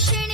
Nation.